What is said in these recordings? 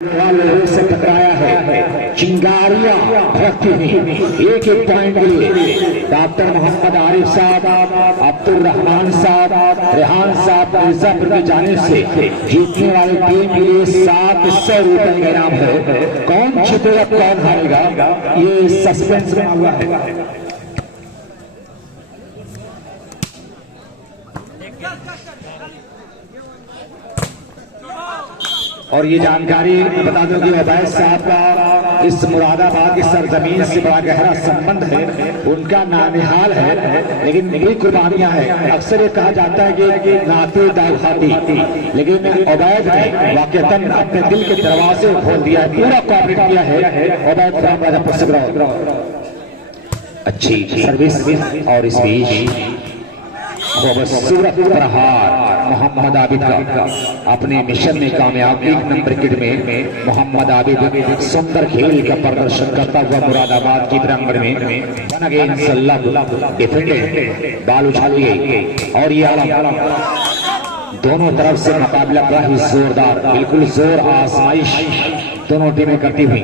लोहे से टकराया है, चिंगारियां भड़कती हैं। एक एक पॉइंट के लिए डॉक्टर मोहम्मद आरिफ साहब, अब्दुल रहमान साहब, रेहान साहब मिर्जापुर की जानिब से जीतने वाली टीम के लिए 700 रुपए का इनाम है। कौन जीतेगा कौन हारेगा ये सस्पेंस में हुआ है। और ये जानकारी बता दूं कि अवैध साहब का इस मुरादाबाद की सरजमीन से बड़ा गहरा संबंध है। उनका नानिहाल है, लेकिन बड़ी कुर्बानियां हैं। अक्सर ये कहा जाता है कि नाते दाग खाती, लेकिन अवैध ने वाकईतन अपने दिल के दरवाजे खोल दिया है, पूरा कोऑपरेट किया है। अवैध अच्छी सर्विस और इस बीच खूबसूरत प्रहार मोहम्मद आबिद का अपने मिशन में कामयाब। 1 नंबर क्रिकेट में मोहम्मद आबिद सुंदर खेल का प्रदर्शन करता हुआ मुरादाबाद की प्रांगण में बन गए डिफेंडेड बाल उछाली गई और ये आलम दोनों तरफ से मुकाबला बड़ा ही जोरदार, बिल्कुल जोर आजमाइश दोनों टीमें करती हुई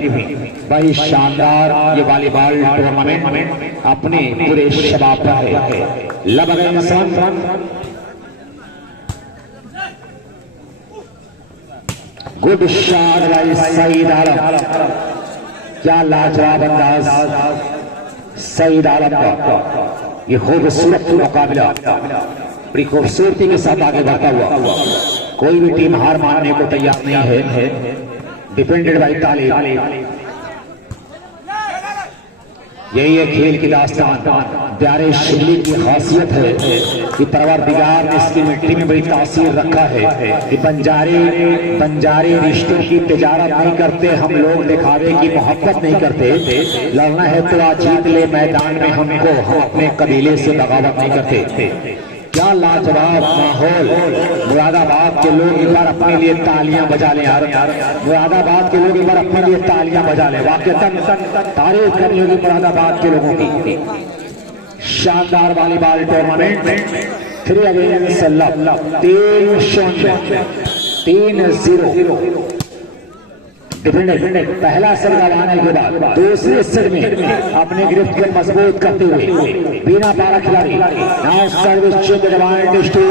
बड़ी शानदार ये वॉलीबॉल टूर्नामेंट अपने पूरे शबाब पर है। गुड शॉट बाय सईद आलम, क्या लाजवाब अंदाज सईद आलम का। ये खूबसूरत मुकाबला बड़ी खूबसूरती के साथ आगे बढ़ता हुआ, कोई भी टीम हार मानने को तैयार नहीं है। डिफेंडेड बाय तालिब, यही है खेल की दास्तान। प्यारे शिबली की खासियत है कि परवरदिगार ने इसकी मिट्टी में बड़ी तासीर रखा है कि बंजारे रिश्तों की तिजारत नहीं करते, हम लोग दिखावे की मोहब्बत नहीं करते। लड़ना है तो आज जीत ले मैदान में हमको, हम अपने कबीले से बगावत नहीं करते। क्या लाजवाब माहौल। मुरादाबाद के लोग एक बार अपने लिए तालियां बजा लें यार, मुरादाबाद के लोग एक बार अपने लिए तालियां बजा लें। वाकईतन तारीफ करनी होगी मुरादाबाद के लोगों की। शानदार वॉलीबॉल टूर्नामेंट 3 अगेंस्ट 3-0 डिफेंडेड। पहला सेट गंवाने के बाद दूसरे सेट में अपने गिरफ्त को मजबूत करते हुए बिना पारा खिलाड़ी now service check advantage to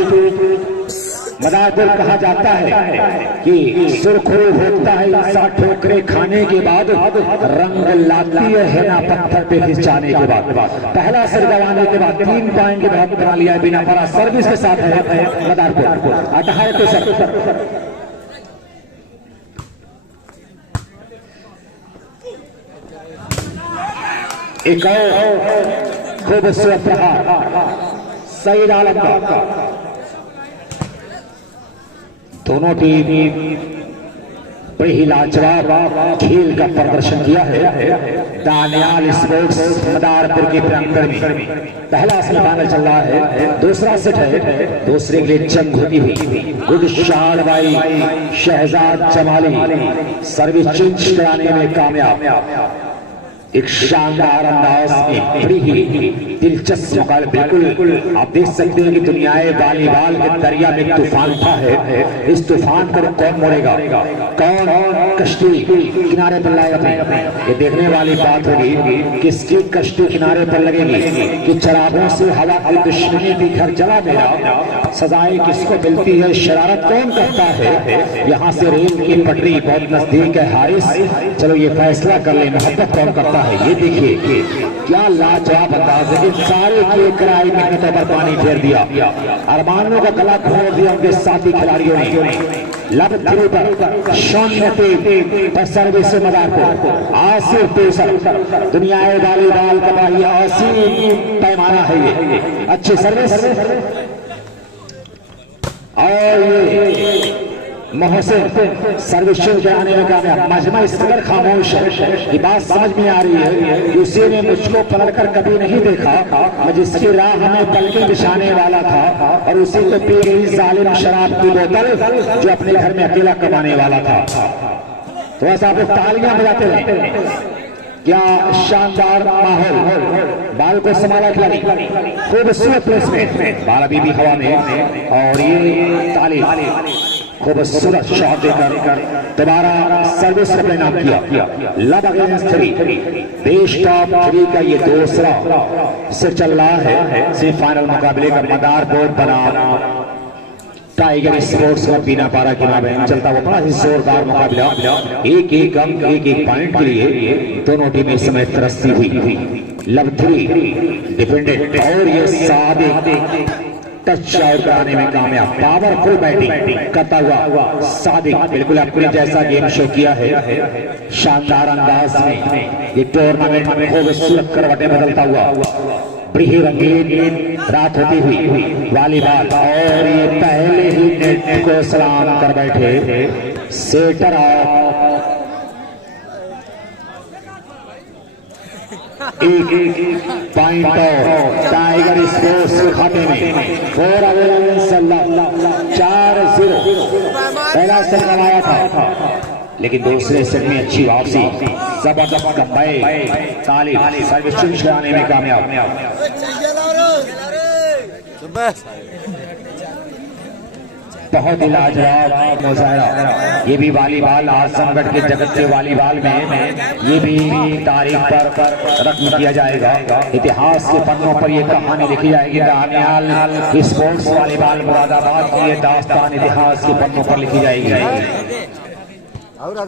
Madarpur. कहा जाता है कि सुरखरू होता है इंसान ठोकरे खाने के बाद, रंग लाती है ना पत्थर पे खिंचाने के बाद। पहला सेट गंवाने के बाद 3 पॉइंट के बाद बना लिया है बिना पारा सर्विस के साथ है मदारपुर। आता है तो सर एक और खूबसूरत प्रहार सईद आलम का। दोनों टीम बड़ी ही लाजवाब खेल का प्रदर्शन किया है। दानियाल स्पोर्ट्स मदारपुर के प्रांगण में पहला सेमीफाइनल चल रहा है, दूसरा सेट है, दूसरे के लिए जंग होती हुई। Good shot by Shahzad Jamali, service change कराने में कामयाब। एक शानदार अंदाज में बड़ी ही दिलचस्प मुकाबला। बिल्कुल आप देख सकते हैं कि दुनियाए वॉलीबॉल के दरिया में तूफान था है। इस तूफान पर कौन मोड़ेगा, कौन कश्ती किनारे पर लाएगा, ये देखने वाली बात होगी। किसकी कश्ती किनारे पर लगेगी कि चरागों से हवा की दुश्मनी भी घर जला मेरा, सजाएं किसको मिलती है, शरारत कौन करता है। यहाँ से रेल की पटरी बहुत नजदीक है हारिस, चलो ये फैसला कर ले मोहब्बत कौन करता है। ये देखिए क्या लाजवाब अंदाज है। इन सारे की कराई मेहनतों पर पानी फेर दिया, अरमानों का गला घोट दिया उनके साथी खिलाड़ियों ने। लब थ्रू पर शून्य सर्विस से मदारपुर आसिफ पेसर, दुनियाए वॉलीबॉल का ये असीम पैमाना है। ये अच्छी सर्विस और ये मोहसिन सर्विस कराने में कामयाब। मजमा इस कदर खामोश है, ये बात समझ में आ रही है कि उसी ने मुझको पलटकर कभी नहीं देखा, मैं जिसकी राह में पलके बिछाने वाला था और उसी को पी गई जालिम शराब की बोतल जो अपने घर में अकेला कमाने वाला था। तो ऐसा आप तालियां बजाते हैं। क्या शानदार माहौल। बाल को संभाला खिलाड़ी, खूबसूरत प्लेसमेंट, बाल अभी भी हवा में और ये ताली खूबसूरत शॉट देकर दोबारा सर्विस से परिणाम किया। लव अगेंस्ट 3 देश टॉप 3 का ये दूसरा से चल रहा है सेमीफाइनल मुकाबले का मदार बोर्ड बना टाइगर स्पोर्ट्स का बिना पारा के नाम चलता हुआ बड़ा ही जोरदार मुकाबला। एक एक अंक एक एक पॉइंट के लिए दोनों टीमें इस समय तरसती हुई। लव 3 डिफेंडेड और ये सादिक टच आउट कराने में कामयाब। पावरफुल बैटिंग करता हुआ सादिक बिल्कुल अपने जैसा गेम शो किया है शानदार अंदाज में। ये टूर्नामेंट में खूबसूरत करवटें बदलता हुआ बड़ी रंगीन रात होती हुई वॉलीबॉल और ये पहले ही नेट को सलाम कर बैठे सेटर एक पॉइंट और टाइगर स्पोर्ट्स के खाते में 4-0 पहला सेट कमाया था, लेकिन दूसरे सेट में अच्छी वापसी जबरदस्त कंबाई तालीम सर्विस चेंज कराने में कामयाब। बहुत ही लाजवाब मुजाहरा। ये भी वॉलीबॉल आजमगढ़ के जगत के वॉलीबॉल में ये भी तारीख पर रकम किया जाएगा। इतिहास के पन्नों पर ये कहानी लिखी जाएगी। दानियाल स्पोर्ट्स वॉलीबॉल मुरादाबाद की ये दास्तान इतिहास के पन्नों पर लिखी जाएगी।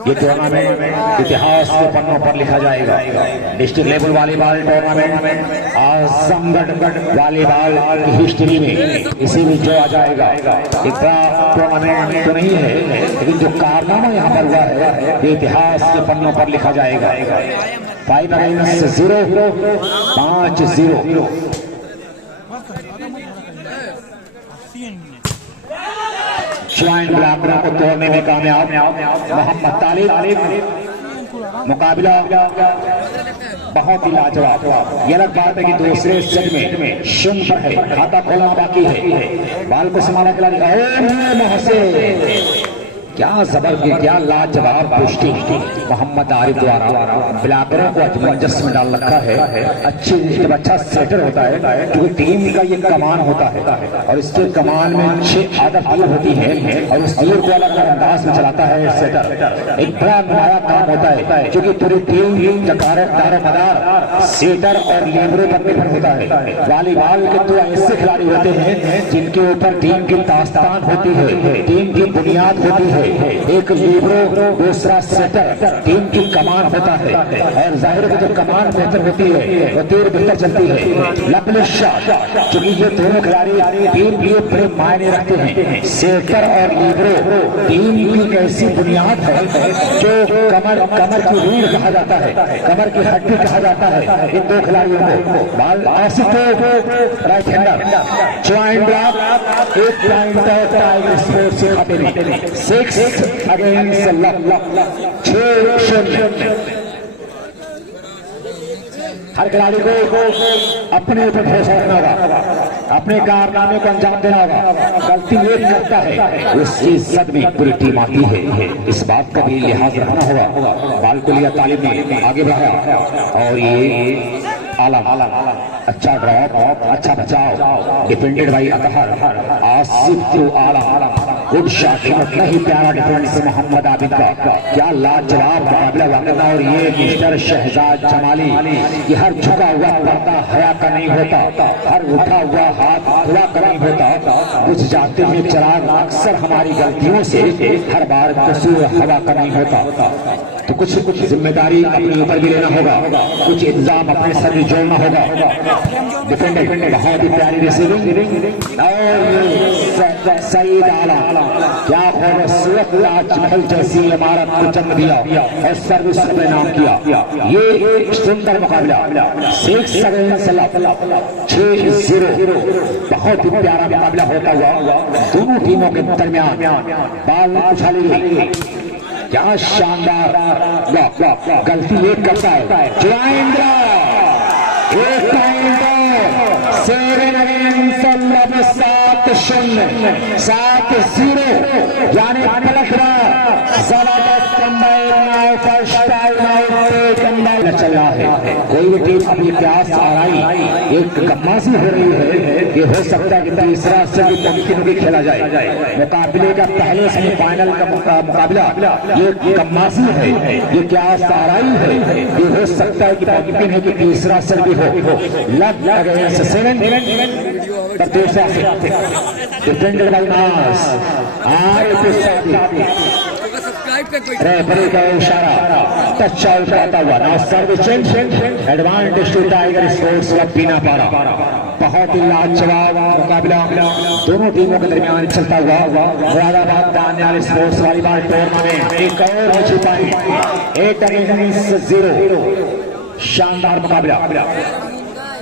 ये टूर्नामेंट इतिहास के पन्नों पर लिखा जाएगा। District level volleyball tournament Azamgarh volleyball की हिस्ट्री में इसी में जोड़ा जाएगा। एक बड़ा टूर्नामेंट तो नहीं है, लेकिन जो कारनामा यहाँ पर हुआ है ये इतिहास के पन्नों पर लिखा जाएगा। 5-0 ज्वाइंट ब्लॉकरों को तोड़ने में कामयाब मोहम्मद तालिब। मुकाबला बहुत ही लाजवाब। ये अलग बात है कि दूसरे सेट में 0 पर है, खाता खोलना बाकी है। बाल को संभाला खिलाड़ी क्या जबरदस्त क्या लाजवाब पुष्टि मोहम्मद आरिफ द्वारा ब्लॉकरों को अजमंजस में डाल रखा है। जब अच्छा सेटर होता है क्योंकि टीम का ये कमान होता है और इसके कमान में 6 आदत तीर होती है और उस तीर को अलग अलग अंदाज में चलाता है सेटर। एक बड़ा नुमाया काम होता है क्योंकि पूरी टीम दारोमदार सेटर और लेबरों पर निर्भर होता है। वॉलीबॉल के तो ऐसे खिलाड़ी होते हैं जिनके ऊपर टीम की दास्तान होती है, टीम की बुनियाद होती है। एक लीबरो दूसरा सेटर टीम की कमान होता है और जाहिर है जब कमान बेहतर होती है वो तीर बेहतर चलती है। लपलिश शॉट क्योंकि ये दोनों खिलाड़ी टीम के बड़े मायने रखते हैं। सेटर और लीबरो टीम की ऐसी बुनियाद है जो कमर की रीढ़ कहा जाता है, कमर की हड्डी कहा जाता है। इन दो खिलाड़ियों को राइट हैंडर ज्वाइंट ब्लॉक एक पॉइंट टाइगर स्पोर्ट्स के खाते में 6 अगेंस्ट 6-0। हर खिलाड़ी को अपने ऊपर भरोसा रखना होगा, अपने कारनामे को अंजाम देना होगा। गलती ये करता है उसकी इज्जत में पूरी टीम आती है, इस बात का भी लिहाज रखना होगा। बाल को लिया तालिब ने आगे बढ़ाया और ये आलम अच्छा ड्रॉप अच्छा बचाव defended by Athar Asif to Alam good shot. इतना ही प्यारा डिफेंस मोहम्मद आबिद का, क्या लाजवाब मुकाबला वाकई। और ये मिस्टर शहजाद जमाली ये हर झुका हुआ पर्दा हया का नहीं होता, हर उठा हुआ हाथ खुला का नहीं होता। बुझ जाते हुए चिराग अक्सर हमारी गलतियों से हर बार कसूर हवा का नहीं होता। तो कुछ जिम्मेदारी अपने ऊपर भी लेना होगा, कुछ इंतजाम अपने सर भी जोड़ना होगा। डिफेंडेड बहुत ही प्यारी रिसीविंग और सईद आला क्या खूबसूरत ताजमहल जैसी इमारत को जन्म दिया और सर्विस में नाम किया। ये एक सुंदर मुकाबला 6-0 बहुत ही प्यारा मुकाबला होता हुआ दोनों टीमों के दरमियान। बाल उछाली गई, क्या शानदार गलती एक करता है जयेंद्र। एक पॉइंट 7-0 यानी पलटना जबरदस्त कंबाइन चल रहा है। कोई भी टीम अपनी प्यास आराई एक गम्मासी हो रही है, ये हो सकता है कि तीसरा से भी मुमकिन होगी खेला जाए। मुकाबले का पहले सेमीफाइनल का मुकाबला ये गम्मासी है, ये प्यास आराई है, ये हो सकता है कि मुमकिन है कि तीसरा से भी हो। लग गए 7 डिफेंडेड बाय नास रेफरी का इशारा, टच आउट करता हुआ now service change, advantage to tiger sports का पीना पारा। बहुत ही लाजवाब मुकाबला दोनों टीमों के दरमियान चलता हुआ Moradabad Daniyal sports volleyball tournament एक और हो चुका है 8-0। शानदार मुकाबला,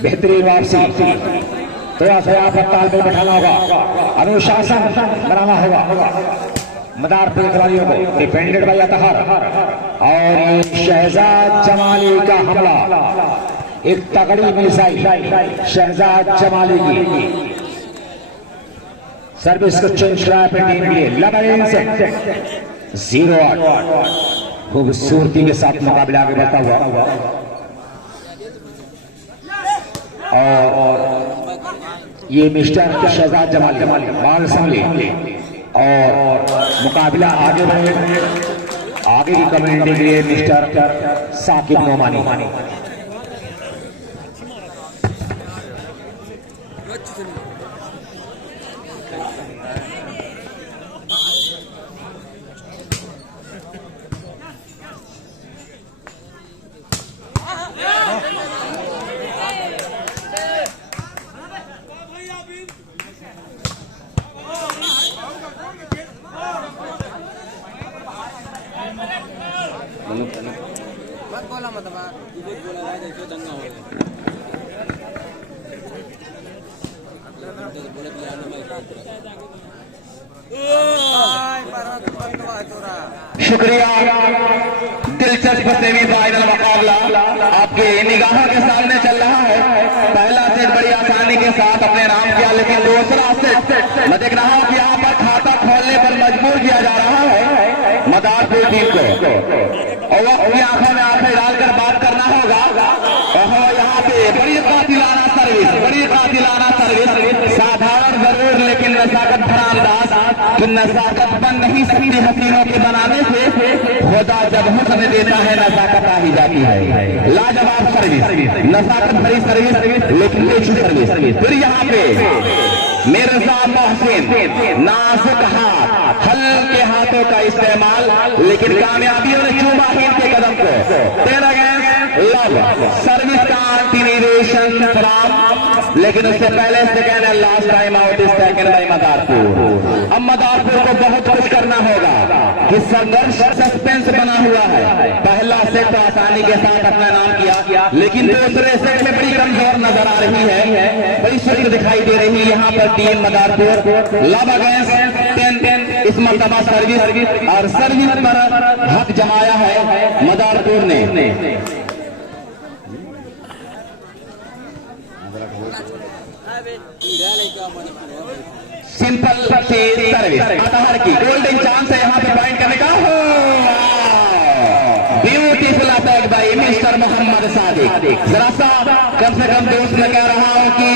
बेहतरीन वापसी, थोड़ा सा यहाँ पर तालमेल बैठाना होगा, अनुशासन बनाना होगा मदारपुर खिलाड़ियों को। डिफेंडेड बाय अतहर और ये शहजाद जमाली का हमला, एक तगड़ी मिसाइल शहजाद जमाली की। सर्विस को चेंज कराया अपनी टीम के लिए, लबरेन से 0-8 खूबसूरती के साथ मुकाबला आगे बढ़ता हुआ। और ये मिस्टर शहजाद जमाली बाल संभली और मुकाबला आगे बढ़े। आगे की कमेंट्री के लिए मिस्टर साकिब नोमानी। शुक्रिया। दिलचस्प सेमीफाइनल मुकाबला आपके निगाहों के सामने चल रहा है। पहला सेट बड़ी आसानी के साथ अपने नाम किया, लेकिन दूसरा सेट मैं देख रहा हूं कि यहाँ पर खाता खोलने पर मजबूर किया जा रहा है मदारपुर टीम को, और वक्त की आंखों में आंखें डालकर बात करना होगा। यहाँ पे बड़ी कातिलाना सर्विस, साधारण जरूर लेकिन नजाकत भरा अंदाज। कि नजाकत बन नहीं सकती हसीनों के बनाने से, खुदा जब हुस्न देता है नजाकत आ ही जाती है। लाजवाब सर्विस, नजाकत भरी सर्विस लेकिन अच्छी सर्विस। फिर यहाँ पे मिर्जा मोहसिन नाजुक हाथ, हल्के हाथों का इस्तेमाल, लेकिन कामयाबियों ने चूमा ही इनके कदम को। लव सर्विस का कंटिन्यूएशन फ्रॉम, लेकिन उससे पहले second and last time out is taken by Madarpur. अब मदारपुर को बहुत कुछ करना होगा कि संघर्ष सस्पेंस बना हुआ है। पहला सेट आसानी के साथ अपना नाम किया, लेकिन दूसरे सेट में बड़ी कमजोर नजर आ रही है, बड़ी शुक्र दिखाई दे रही है यहाँ पर टीम मदारपुर। लव अगेंस्ट 10 इस मरतबा सर्विस और सर्विस पर हक जमाया है मदारपुर ने। सिंपल सर्विस अतहर की गोल्डन चांस है यहाँ पे पॉइंट करने का। Beautiful attack by mister Mohammad Sadiq. जरा सा कम से कम दोस्त मैं कह रहा हूँ कि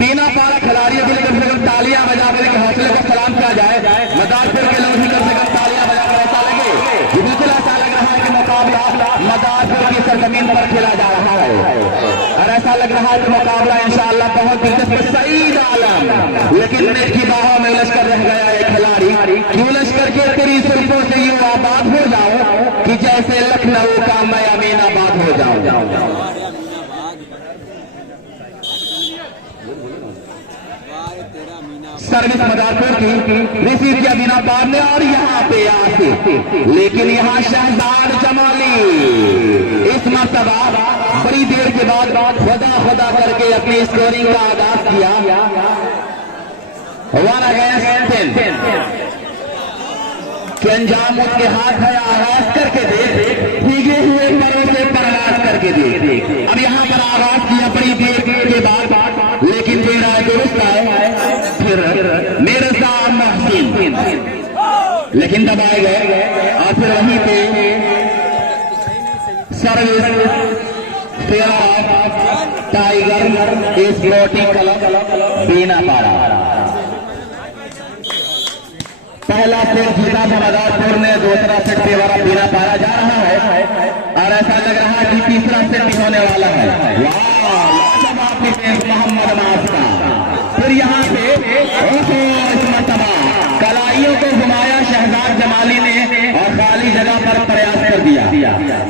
बिना पारा खिलाड़ियों के लिए कम से कम तालियां बजा कर हौसले का सलाम किया जाए। मदारपुर के लोग भी कम से कम तालियां बजाकर ऐसा लगे, बिल्कुल ऐसा लग रहा है कि मुकाबला मदारपुर की सरजमीन पर खेला जा रहा है, और ऐसा लग रहा है कि मुकाबला इंशाअल्लाह बहुत दिलचस्प। सईद आलम लेकिन नेट की बाहों में उलझ कर रह गया एक खिलाड़ी कि उलझ करके तेरी सुल्फों से यूं आबाद हो जाऊं कि जैसे लखनऊ का मैं अमीनाबाद हो जाऊं। सर्विस मदारपुर की रिसीव किया अमीनाबाद ने, और यहाँ पे आसिफ, लेकिन यहाँ शहजाद जमाली इस मर्तबा बड़ी देर के बाद खुदा करके अपनी स्कोरिंग का आगाज किया। 1 अगेंस्ट 10 के अंजाम उसके हाथ है, आगाज करके देख, भीगे हुए परों से परवाज करके देख। अब यहाँ पर आगाज किया बड़ी देर के बाद, लेकिन मेरा दुरुस्त है। फिर मिर्जा मोहसिन लेकिन दबाए गए, और फिर वहीं पे सर्विस टाइगर स्पोर्टिंग क्लब बीनापाड़ा। पहला सेट जीता था मदारपुर ने, दूसरा सेट पेवारा बीनापाड़ा जा रहा है और ऐसा लग रहा है कि तीसरा सेट भी होने वाला है। मोहम्मद नाज का फिर यहाँ पे इस मरतबा कलाइयों को घुमाया शहजाद जमाली ने और खाली जगह पर प्रयास कर दिया।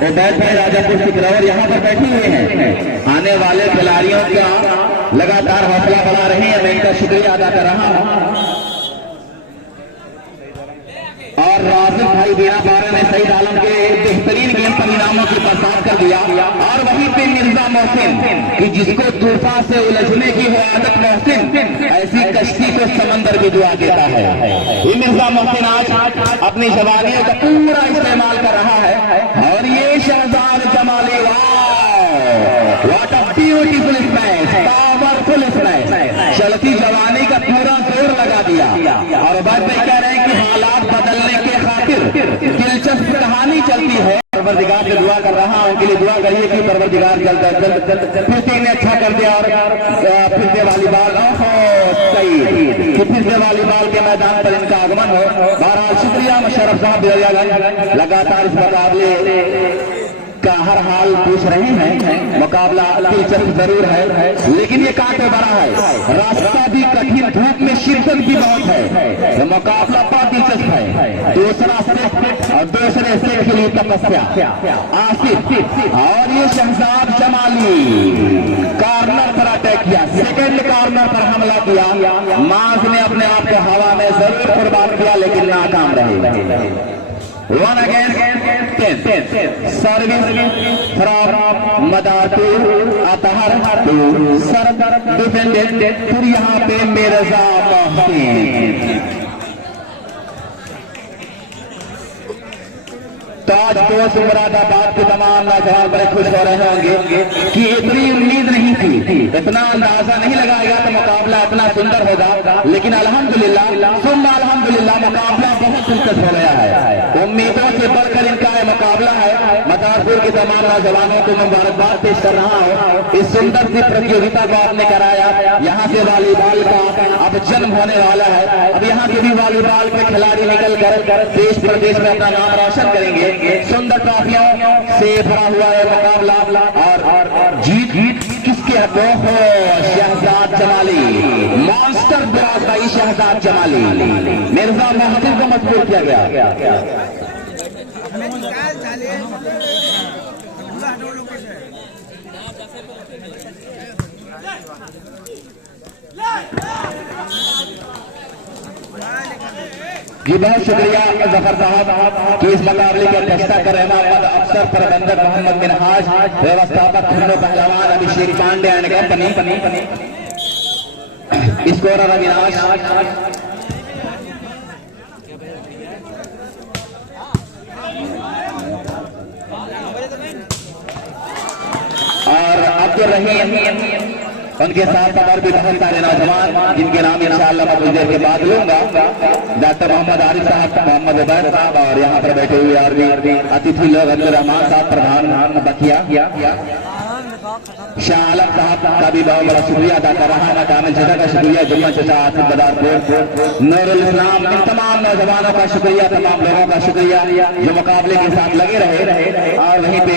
उबैद भाई राजापुर सिकरौर यहाँ पर बैठे हुए हैं। आने वाले खिलाड़ियों का लगातार हौसला बढ़ा रहे हैं, मैं इनका शुक्रिया अदा कर रहा हूँ। और राशिद भाई बीनापाड़ा ने सईद आलम के बेहतरीन गेम परिणामों की बरसात कर दिया। और वहीं पे मिर्जा मोहसिन कि जिसको तूफान से उलझने की हो आदत मोहसिन, ऐसी कश्ती को समंदर भी दुआ देता है। ये मिर्जा मोहसिन आज अपनी जवानियों का पूरा इस्तेमाल कर रहा है। और ये Shahzad Jamali, what a beautiful smash, powerful smash, चलती जवानी का पूरा जोर लगा दिया। और बात में कह रहे हैं कि हालात बदलने के खातिर दिलचस्प कहानी चलती है। परवरदिगार से दुआ कर रहा हूं, उनके लिए दुआ करिए कि परवरदिगार जल्द फिर से इन्हें अच्छा कर दिया। और फिर से वॉलीबॉल सही फिर से वॉलीबॉल के मैदान पर इनका आगमन हो। बहरहाल शुक्रिया मुशर्रफ साहब, लगातार इस मुकाबले का हर हाल पूछ रहे हैं। मुकाबला दिलचस्प जरूर है, लेकिन ये कांटे बड़ा है, रास्ता भी कठिन, धूप में शिद्दत भी बहुत है। तो मुकाबला बहुत दिलचस्प है। दूसरा सेट और दूसरे सेट के लिए तपस्या आसिफ और ये शहजाद जमाली कॉर्नर पर अटैक किया, सेकंड कॉर्नर पर हमला किया। मांस ने अपने आप को हवा में जरूर कुर्बान किया, लेकिन नाकाम रहे। 1 against 10 service from Madarpur Athar to Sardar defended. फिर यहाँ पे मिर्जा मोहसिन। तो आज दोस्त मुरादाबाद के तमाम नौजवान बड़े खुश हो रहे होंगे कि इतनी उम्मीद नहीं थी, इतना अंदाजा नहीं लगाएगा तो मुकाबला इतना सुंदर होगा। लेकिन अल्हम्दुलिल्लाह सुम्मा अल्हम्दुलिल्लाह मुकाबला बहुत दिलचस्प हो गया है। उम्मीदों से बढ़कर इनका यह मुकाबला है। मदारपुर के तमाम नौजवानों को मुबारकबाद पेश कर रहा हूँ। इस सुंदर सी प्रतियोगिता को आपने कराया। यहाँ से वॉलीबॉल का अब जन्म होने वाला है। अब यहाँ के भी वॉलीबॉल के खिलाड़ी निकल कर देश प्रदेश में अपना नाम रोशन करेंगे। सुंदर ट्रॉफियों से भरा हुआ है मुकाबला। और जीत किसके हाथों हो? शहजाद जमाली, मॉन्स्टर ब्राज भाई शहजाद जमाली। मिर्जा मोहसिन को मजबूर किया गया। जी बहुत शुक्रिया जफर साहब कि इस मुकाबले की अध्यक्षता कर रहे मोहम्मद अफसर, प्रबंधक मोहम्मद मिनहाज, व्यवस्थापक खन्नो पहलवान Abhishek Pandey and company, scorer Avinash. और अब्दुल रहीम, उनके साथ और भी बहुत सारे नौजवान जिनके नाम इंशाअल्लाह मैं कुछ देर के बाद लूंगा। डॉक्टर मोहम्मद आरिफ साहब, मोहम्मद उबैद साहब और यहाँ पर बैठे हुए और भी अतिथि लोग, अब्दुल रहमान साहब प्रधान बकिया, शाह आलम साहब का भी बहुत बड़ा शुक्रिया अदा कर रहा है। कामिल चाचा का शुक्रिया, जुम्मन चाचा, आसिफ बदारपुर, नूरुल इस्लाम, इन तमाम नौजवानों का शुक्रिया, तमाम लोगों का शुक्रिया जो मुकाबले के साथ लगे रहे। और वहीं पे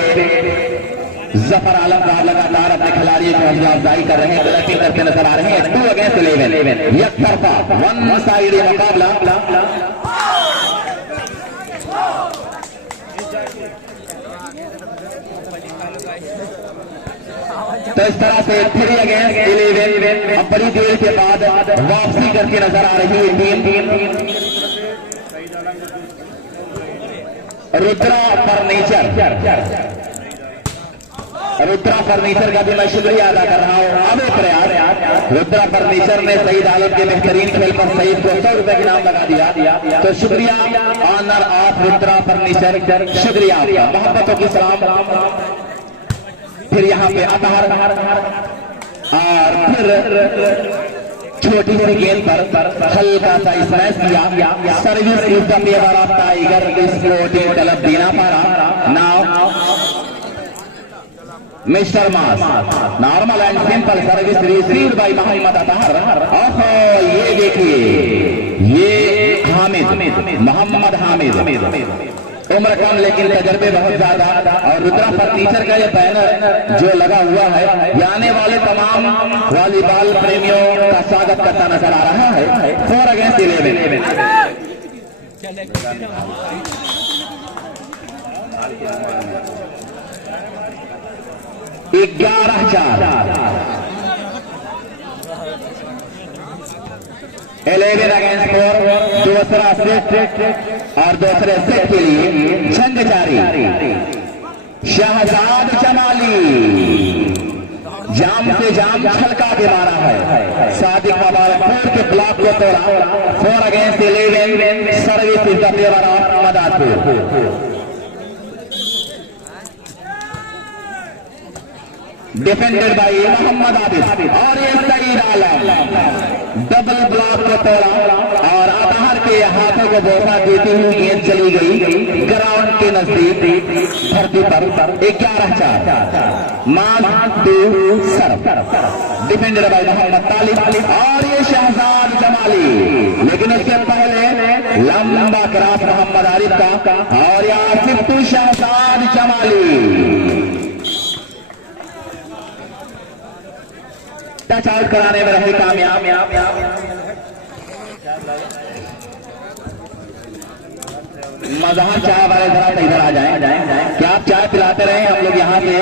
जफर आलम साहब लगातार अपने खिलाड़ियों की हौसला अफजाई कर रहे हैं, बैटिंग करते नजर आ रहे हैं। 2 against 11 एक तरफा वन साइड मुकाबला। तो इस तरह से 3 against 11 अब बड़ी देर के बाद वापसी करके नजर आ रही है team Rudra furniture. Rudra furniture का भी मैं शुक्रिया अदा कर रहा हूँ। अब प्रयास रुद्रा फर्नीचर ने सईद आलम के बेहतरीन खेल पर सईद को 100 रुपए की नाम लगा दिया। तो शुक्रिया ऑनर ऑफ रुद्रा फर्नीचर, शुक्रिया, मोहब्बतों की सलाम। फिर यहाँ पे अतहर और फिर छोटी सी गेंद पर हल्का सा स्मैश किया। Service is the favour of tiger sporting club Beenapara. Now mister मास normal and simple service received by Mohammad Athar. ओहो ये देखिए, ये हामिद, मोहम्मद हामिद, उम्र कम लेकिन तजर्बे बहुत ज्यादा। और रुद्रा फर्नीचर का ये बैनर जो लगा हुआ है, ये आने वाले तमाम वॉलीबॉल प्रेमियों का स्वागत करता नजर आ रहा है। 4 अगेंस्ट 11। 11-4 11 अगेंस्ट 4। दूसरा सेट और दूसरे सेट के लिए जंग जारी। शहजाद जमाली जाम से जाम छलका के मारा है। सादिक कबाल 4 के ब्लॉक को तोड़ा। 4 against 11 service is the favour of Madarpur. Defended by Mohammad Abid और ये सईद आलम डबल ब्लॉक को तोड़ा और अतहर के हाथों को धोखा देती हुई गेंद चली गई ग्राउंड के नजदीक धरती पर। 11-4 मान to serve. Defended by Mohammad Talib और ये शहजाद जमाली, लेकिन उसके पहले लंबा क्रॉस मोहम्मद आरिफ का और Asif to Shahzad Jamali. Touch out कराने में रहे कामयाब। मजहर चाय वाले जरा इधर आ जाएं। क्या आप चाय पिलाते रहे, हम लोग यहाँ से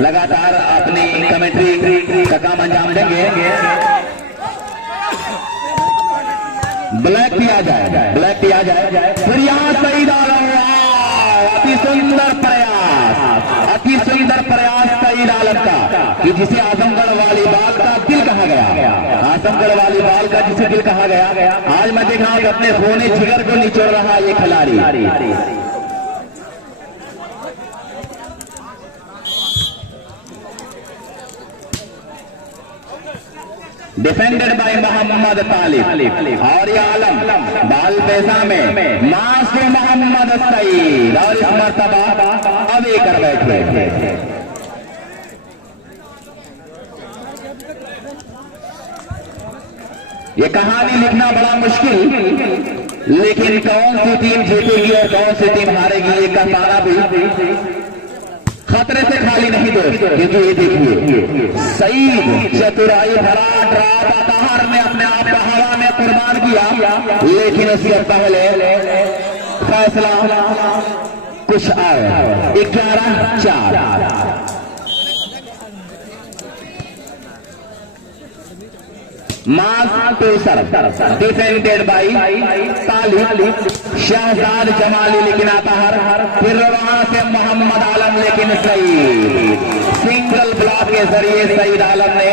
लगातार अपनी कमेंट्री का काम अंजाम देंगे। ब्लैक किया जाए, ब्लैक किया जाए। फिर यहाँ सईद आलम, अति सुंदर प्रयास, अति सुंदर प्रयास सईद आलम का, कि जिसे आजमगढ़ वॉलीबॉल का दिल कहा गया। आजमगढ़ वॉलीबॉल का जिसे दिल कहा गया। आज मैं देखा कि अपने फोने जिगर को निचोड़ रहा ये खिलाड़ी। डिफेंडेड बाय मोहम्मद तालिब और ये आलम बाल पैसा में मासूम मोहम्मद सईद और इस मर्तबा अवे कर बैठे। ये कहानी लिखना बड़ा मुश्किल, लेकिन कौन सी टीम जीतेगी और कौन सी टीम हारेगी ये का तारा भी खतरे से खाली नहीं दोस्तों। क्योंकि ये देखिए सईद चतुराई भरा ड्राप अतहर ने अपने आप को हवा में कुर्बान किया, लेकिन उससे पहले फैसला कुछ आया। 11-4 मास टू सर्व। डिफेंडेड बाय तालिब शहजाद जमाली, लेकिन अतहर। फिर वहां से मोहम्मद आलम, लेकिन सईद सिंगल ब्लॉक के जरिए सईद आलम ने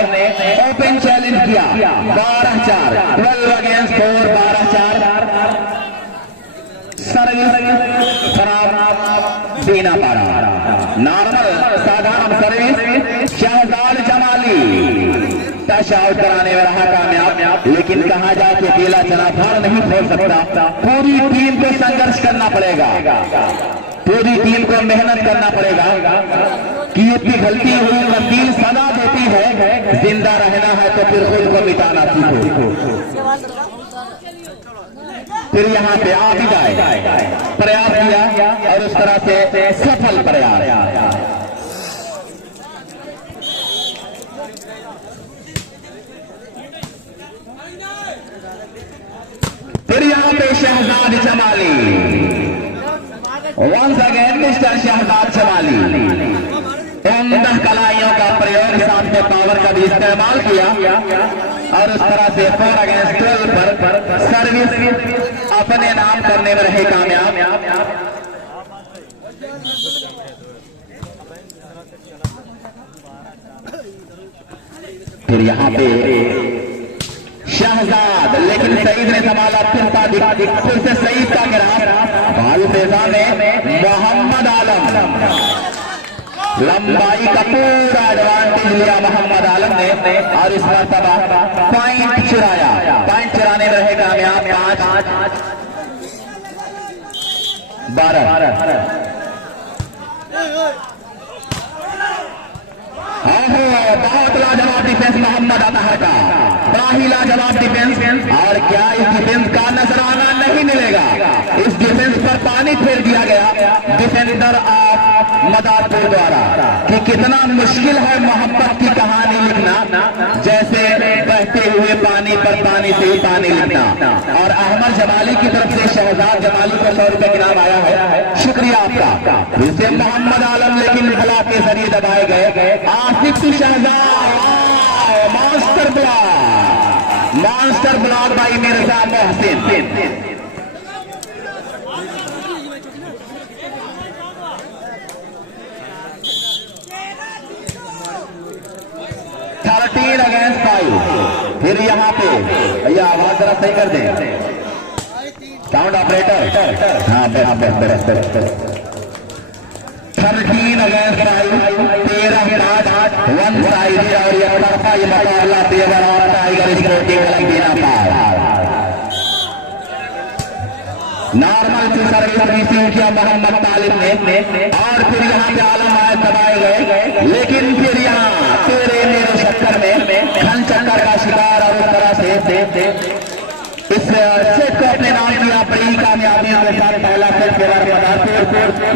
ओपन चैलेंज किया। 12-4 12 अगेंस्ट 4। 12-4 सर्विस खराब देना पड़ा। नॉर्मल साधारण service Shahzad Jamali touch out कराने में रहा कामयाब, लेकिन कहा जाए कि अकेला चना फाड़ नहीं छोड़ सकता। पूरी टीम को संघर्ष करना पड़ेगा, पूरी टीम को मेहनत करना पड़ेगा कि इतनी गलती हुई वकील सजा देती है। जिंदा रहना है तो फिर खुद को मिटाना सीखो। फिर यहाँ पे आबिद आए, प्रयास किया और उस तरह से सफल प्रयास। फिर यहाँ पे Shahzad Jamali, once again mister Shahzad Jamali उम्दा कलाइयों का प्रयोग, साथ में पावर का भी इस्तेमाल किया और उस तरह से 4 अगेंस्ट 12 पर सर्विस अपने नाम करने में रहे कामयाब। फिर यहाँ पे शहजाद, लेकिन सईद ने संभाला। फिर से सईद का गिराव बाल फेजा में मोहम्मद आलम, लंबाई का पूरा एडवांटेज लिया मोहम्मद आलम ने और इस मरतबा पॉइंट चुराया। पॉइंट चुराने में रहे कामयाब। 5-12 ओहो, बहुत लाजवाब डिफेंस मोहम्मद अतहर का, बड़ा ही लाजवाब डिफेंस। और क्या इस डिफेंस का नजराना नहीं मिलेगा? इस डिफेंस पर पानी फेर दिया गया डिफेंडर ऑफ मदारपुर द्वारा कि कितना मुश्किल है मोहब्बत की कहानी लिखना, जैसे बहते हुए पानी पर पानी से ही पानी लिखना। और अहमद जमाली की तरफ से शहजाद जमाली को 100 रुपए इनाम आया है, शुक्रिया आपका। इसे मोहम्मद आलम लेकिन भला के जरिए दबाए गए। Asif Shahzad, master block by Mirza Mohsin. 13 against 5। फिर यहाँ पे भैया आवाज जरा सही कर दें, साउंड ऑपरेटर। हाँ बस 13 अगेंस्ट 5, 13 वन साइड। और ये तरफा ये मुकाबला पेवर और टाइगर स्पोर्टिंग तेलंगाना पार नॉर्मल से सर्विसिंग किया मोहम्मद तालिब ने। और फिर यहाँ पे आलम आयत दबाए गए, लेकिन फिर यहाँ तेरे मेरे चक्कर में खन चक्कर का शिकार। और उस तरह से इस सेट को अपने नाम किया, बड़ी कामयाबी के साथ पहला सेट पेवर मदारपुर।